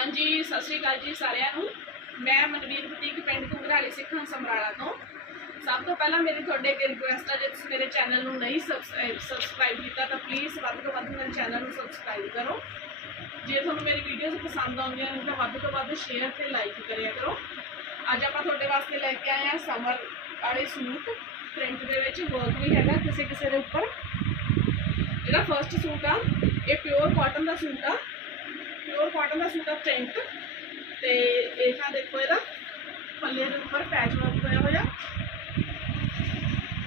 ਹਾਂਜੀ, ਸਤਿ ਸ਼੍ਰੀ ਅਕਾਲ ਜੀ ਸਾਰਿਆਂ ਨੂੰ। ਮੈਂ ਮਨਵੀਰ ਬੁਟੀਕ, ਪਿੰਡ ਕੁੰਗਰਾਲੀ ਸਿੱਖਾਂ ਸਮਰਾਲਾ ਤੋਂ। ਸਭ ਤੋਂ ਪਹਿਲਾਂ ਮੇਰੀ ਤੁਹਾਡੇ ਅੱਗੇ ਰਿਕੁਐਸਟ ਹੈ ਜੇ ਤੁਸੀਂ ਮੇਰੇ ਚੈਨਲ ਨੂੰ ਨਹੀਂ ਸਬਸਕ੍ਰਾਈਬ ਕੀਤਾ, ਤਾਂ ਪਲੀਜ਼ ਵੱਧ ਤੋਂ ਵੱਧ ਮੇਰੇ ਚੈਨਲ ਨੂੰ ਸਬਸਕ੍ਰਾਈਬ ਕਰੋ। ਜੇ ਤੁਹਾਨੂੰ ਮੇਰੀ ਵੀਡੀਓਜ਼ ਪਸੰਦ ਆਉਂਦੀਆਂ ਨੇ, ਤਾਂ ਵੱਧ ਤੋਂ ਵੱਧ ਸ਼ੇਅਰ ਤੇ ਲਾਈਕ ਕਰਿਆ ਕਰੋ। ਅੱਜ ਆਪਾਂ ਤੁਹਾਡੇ ਵਾਸਤੇ ਲੈ ਕੇ ਆਏ ਹਾਂ ਸਮਰ ਵਾਲੇ ਸੂਟ। ਪ੍ਰਿੰਟ ਦੇ ਵਿੱਚ ਵਰਕ ਵੀ ਹੈਗਾ ਕਿਸੇ ਕਿਸੇ ਦੇ ਉੱਪਰ। ਜਿਹੜਾ ਫਰਸਟ ਸੂਟ ਆ, ਇਹ ਪਿਓਰ ਕਾਟਨ ਦਾ ਸੂਟ ਆ। ਪਿਓਰ ਕਾਟਨ ਦਾ ਸੂਟ ਆ ਪ੍ਰਿੰਟ ਤੇ ਇਹ ਤਾਂ ਦੇਖੋ ਇਹਦਾ, ਪੱਲੇ ਦੇ ਉੱਪਰ ਪੈਚ ਵਰਕ ਹੋਇਆ ਹੋਇਆ।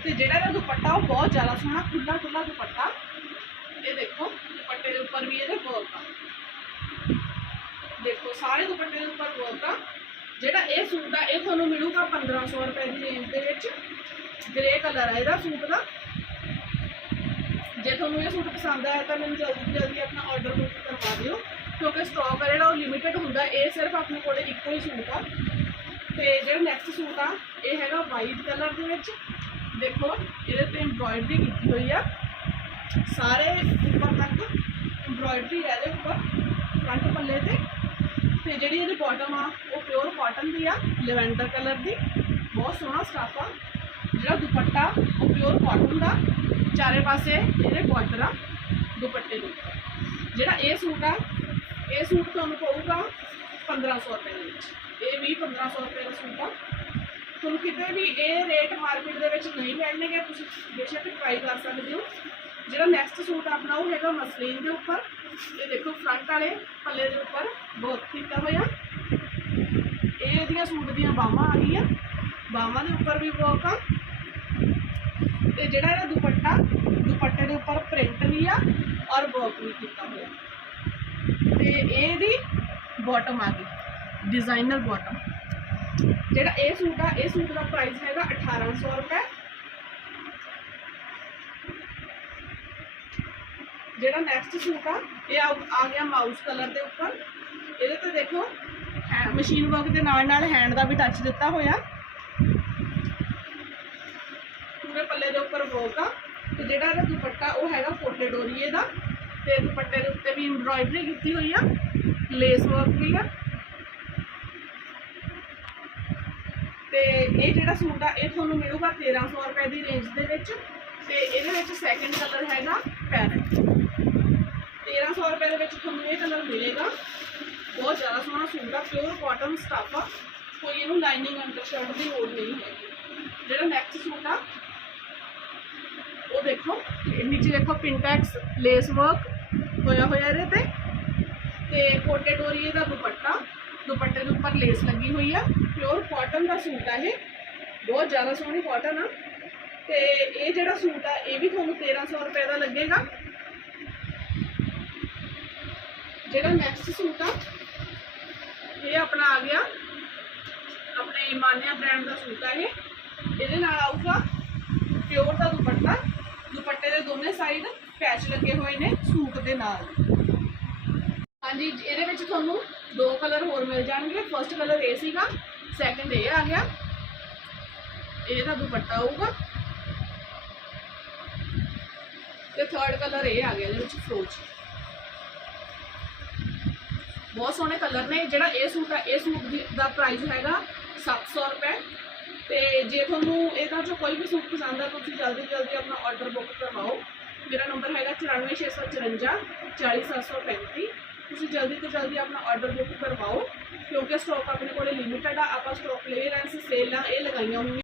ਤੇ ਜਿਹੜਾ ਇਹਦਾ ਦੁਪੱਟਾ, ਉਹ ਬਹੁਤ ਜ਼ਿਆਦਾ ਸੋਹਣਾ ਖੁੱਲਾ ਖੁੱਲਾ ਦੁਪੱਟਾ। ਇਹ ਦੇਖੋ, ਦੁਪੱਟੇ ਦੇ ਉੱਪਰ ਵੀ ਇਹਦੇ ਵਰਕ ਆ। ਦੇਖੋ, ਸਾਰੇ ਦੁਪੱਟੇ ਦੇ ਉੱਪਰ ਵਰਕ ਆ। ਜਿਹੜਾ ਇਹ ਸੂਟ ਆ, ਇਹ ਤੁਹਾਨੂੰ ਮਿਲੂਗਾ 1500 ਰੁਪਏ ਦੀ ਰੇਂਜ ਦੇ ਵਿੱਚ। ਗ੍ਰੇ ਕਲਰ ਆ ਇਹਦਾ ਸੂਟ ਦਾ। ਜੇ ਤੁਹਾਨੂੰ ਇਹ ਸੂਟ ਪਸੰਦ ਆਇਆ ਤਾਂ ਮੈਨੂੰ ਜਲਦੀ ਤੋਂ ਜਲਦੀ ਆਪਣਾ ਆਰਡਰ ਬੁੱਕ ਕਰਵਾ ਦਿਓ। ਕਿਉਂਕਿ ਸਟਾਕ ਆ, ਜਿਹੜਾ ਉਹ ਲਿਮਿਟਡ ਹੁੰਦਾ, ਇਹ ਸਿਰਫ ਆਪਣੇ ਕੋਲੇ ਇੱਕੋ ਹੀ ਸੂਟ ਆ। ਤੇ ਜਿਹੜਾ ਨੈਕਸਟ ਸੂਟ ਆ, ਇਹ ਹੈਗਾ ਵਾਈਟ ਕਲਰ ਦੇ ਵਿੱਚ। ਦੇਖੋ, ਇਹਦੇ ਤੇ ਐਮਬ੍ਰੋਇਡਰੀ ਕੀਤੀ ਹੋਈ ਆ। ਸਾਰੇ ਉੱਪਰ ਤੱਕ ਐਮਬ੍ਰੋਇਡਰੀ ਹੈ ਇਹਦੇ ਉੱਪਰ ਫਰੰਟ ਪੱਲੇ ਤੇ। ਤੇ ਜਿਹੜੀ ਇਹਦੀ ਬਾਟਮ ਆ, ਉਹ ਪਿਓਰ ਕਾਟਨ ਦੀ ਆ ਲੈਵੈਂਡਰ ਕਲਰ ਦੀ। ਬਹੁਤ ਸੋਹਣਾ ਸਟਾਫ ਆ। ਜਿਹੜਾ ਦੁਪੱਟਾ, ਉਹ ਪਿਓਰ ਕਾਟਨ ਦਾ। ਚਾਰੇ ਪਾਸੇ ਇਹਦੇ ਬਾਰਡਰ ਆ ਦੁਪੱਟੇ ਦੇ ਉੱਪਰ। ਜਿਹੜਾ ਇਹ ਸੂਟ ਆ ਇਹ ਸੂਟ ਤੁਹਾਨੂੰ ਪਊਗਾ 1500 ਰੁਪਏ ਦੇ ਵਿੱਚ। ਇਹ ਵੀ 1500 ਰੁਪਏ ਦਾ ਸੂਟ ਆ। ਤੁਹਾਨੂੰ ਕਿਤੇ ਵੀ ਇਹ ਰੇਟ ਮਾਰਕੀਟ ਦੇ ਵਿੱਚ ਨਹੀਂ ਮਿਲਣਗੇ, ਤੁਸੀਂ ਬੇਸ਼ੱਕ ਟਰਾਈ ਕਰ ਸਕਦੇ ਹੋ। ਜਿਹੜਾ ਨੈਕਸਟ ਸੂਟ ਆਪਣਾ ਉਹ ਹੈਗਾ ਮਸਲੀਨ ਦੇ ਉੱਪਰ। ਇਹ ਦੇਖੋ ਫਰੰਟ ਵਾਲੇ ਪੱਲੇ ਦੇ ਉੱਪਰ ਬਹੁਤ ਕੀਤਾ ਹੋਇਆ। ਇਹ ਇਹਦੀਆਂ ਸੂਟ ਦੀਆਂ ਬਾਹਾਂ ਆ ਗਈਆਂ। ਬਾਹਾਂ ਦੇ ਉੱਪਰ ਵੀ ਵਰਕ ਆ। ਤੇ ਜਿਹੜਾ ਇਹਦਾ ਦੁਪੱਟਾ, ਦੁਪੱਟੇ ਦੇ ਉੱਪਰ ਪ੍ਰਿੰਟ ਵੀ ਆ ਔਰ ਵਰਕ ਵੀ ਕੀਤਾ ਹੋਇਆ। ਤੇ ਇਹਦੀ ਬਾਟਮ ਆ ਗਈ ਡਿਜ਼ਾਈਨਰ ਬਾਟਮ ਜਿਹੜਾ ਇਹ ਸੂਟ ਆ, ਇਹ ਸੂਟ ਦਾ ਪ੍ਰਾਈਸ ਹੈਗਾ 1800 ਰੁਪਏ। ਜਿਹੜਾ ਨੈਕਸਟ ਸੂਟ ਆ, ਇਹ ਆ ਗਿਆ ਮਾਊਸ ਕਲਰ ਦੇ ਉੱਪਰ। ਇਹਦੇ ਤੇ ਦੇਖੋ ਮਸ਼ੀਨ ਵਰਕ ਦੇ ਨਾਲ ਨਾਲ ਹੈਂਡ ਦਾ ਵੀ ਟੱਚ ਦਿੱਤਾ ਹੋਇਆ। ਪੂਰੇ ਪੱਲੇ ਦੇ ਉੱਪਰ ਵਰਕ ਆ। ਤੇ ਜਿਹੜਾ ਇਹਦਾ ਦੁਪੱਟਾ, ਉਹ ਹੈਗਾ ਪੋਟੇ ਡੋਰੀਏ ਦਾ। ਤੇ ਦੁਪੱਟੇ ਦੇ ਉੱਤੇ ਵੀ ਐਮਬ੍ਰੋਇਡਰੀ ਕੀਤੀ ਹੋਈ ਆ ਲੇਸ ਵਰਕ ਵੀ ਆ। ਤੇ ਇਹ ਜਿਹੜਾ ਸੂਟ ਆ, ਇਹ ਤੁਹਾਨੂੰ ਮਿਲੂਗਾ 1300 ਰੁਪਏ ਦੀ ਰੇਂਜ ਦੇ ਵਿੱਚ ਤੇ ਇਹਦੇ ਵਿੱਚ ਸੈਕੰਡ ਕਲਰ ਹੈਗਾ ਪੈਰਟ 1300 ਰੁਪਏ ਦੇ ਵਿੱਚ ਤੁਹਾਨੂੰ ਇਹ ਕਲਰ ਮਿਲੇਗਾ। ਬਹੁਤ ਜ਼ਿਆਦਾ ਸੋਹਣਾ ਸੂਟ ਆ ਪਿਓਰ ਕਾਟਨ ਸਟਾਫ ਆ। ਕੋਈ ਇਹਨੂੰ ਲਾਈਨਿੰਗ ਅੰਡਰ ਸ਼ਰਟ ਦੀ ਲੋੜ ਨਹੀਂ ਹੈਗੀ। ਜਿਹੜਾ ਨੈਕਸਟ ਸੂਟ ਆ, ਉਹ ਦੇਖੋ ਨੀਚੇ ਦੇਖੋ ਪਿੰਟੈਕਸ ਲੇਸ ਵਰਕ ਹੋਇਆ ਹੋਇਆ ਇਹਦੇ ਤੇ ਤੇ ਕੋਟੇ ਡੋਰੀਏ ਦਾ ਦੁਪੱਟਾ ਦੁਪੱਟੇ ਦੇ ਉੱਪਰ ਲੇਸ ਲੱਗੀ ਹੋਈ ਆ ਪਿਓਰ ਕਾਟਨ ਦਾ ਸੂਟ ਆ ਇਹ ਬਹੁਤ ਜ਼ਿਆਦਾ ਸੋਹਣੀ ਕਾਟਨ ਆ ਤੇ ਇਹ ਜਿਹੜਾ ਸੂਟ ਆ ਇਹ ਵੀ ਤੁਹਾਨੂੰ 1300 ਰੁਪਏ ਦਾ ਲੱਗੇਗਾ ਜਿਹੜਾ ਨੈਕਸਟ ਸੂਟ ਆ ਇਹ ਆਪਣਾ ਆ ਗਿਆ ਆਪਣੇ ਇਮਾਨਿਆ ਬ੍ਰਾਂਡ ਦਾ ਸੂਟ ਆ ਇਹ ਇਹਦੇ ਨਾਲ ਆਊਗਾ ਪਿਓਰ ਦਾ ਦੁਪੱਟਾ ਦੁਪੱਟੇ ਦੇ ਦੋਨੇ ਸਾਈਡ ਪੈਚ ਲੱਗੇ ਹੋਏ ਨੇ ਸੂਟ ਦੇ ਨਾਲ। ਹਾਂਜੀ, ਇਹਦੇ ਵਿੱਚ ਤੁਹਾਨੂੰ ਦੋ ਕਲਰ ਹੋਰ ਮਿਲ ਜਾਣਗੇ। ਫਰਸਟ ਕਲਰ ਇਹ ਸੀਗਾ ਸੈਕੰਡ ਇਹ ਆ ਗਿਆ। ਇਹ ਇਹਦਾ ਦੁਪੱਟਾ ਆਊਗਾ ਤੇ ਥਰਡ ਕਲਰ ਇਹ ਆ ਗਿਆ, ਇਹਦੇ ਵਿੱਚ ਫਰੋਜ਼ ਬਹੁਤ ਸੋਹਣੇ ਕਲਰ ਨੇ। ਜਿਹੜਾ ਇਹ ਸੂਟ ਆ, ਇਹ ਸੂਟ ਦਾ ਪ੍ਰਾਈਸ ਹੈਗਾ 700 ਰੁਪਏ। ਤੇ ਜੇ ਤੁਹਾਨੂੰ ਇਹਦਾ ਚੋਂ ਕੋਈ ਵੀ ਸੂਟ ਪਸੰਦ ਆ, ਤੁਸੀਂ ਜਲਦੀ ਤੋਂ ਜਲਦੀ ਆਪਣਾ ਆਰਡਰ ਬੁੱਕ ਕਰਵਾਓ। ਮੇਰਾ ਨੰਬਰ ਹੈਗਾ 94654 40735 ਤੁਸੀਂ ਜਲਦੀ ਤੋਂ ਜਲਦੀ ਆਪਣਾ ਆਰਡਰ ਬੁੱਕ ਕਰਵਾਓ, ਕਿਉਂਕਿ ਸਟਾਕ ਆਪਣੇ ਕੋਲ ਲਿਮਿਟਡ ਆ, ਆਪਾਂ ਸਟਾਕ ਕਲੀਅਰੈਂਸ ਸੇਲਾਂ ਇਹ ਲਗਾਈਆਂ ਹੋਈਆਂ।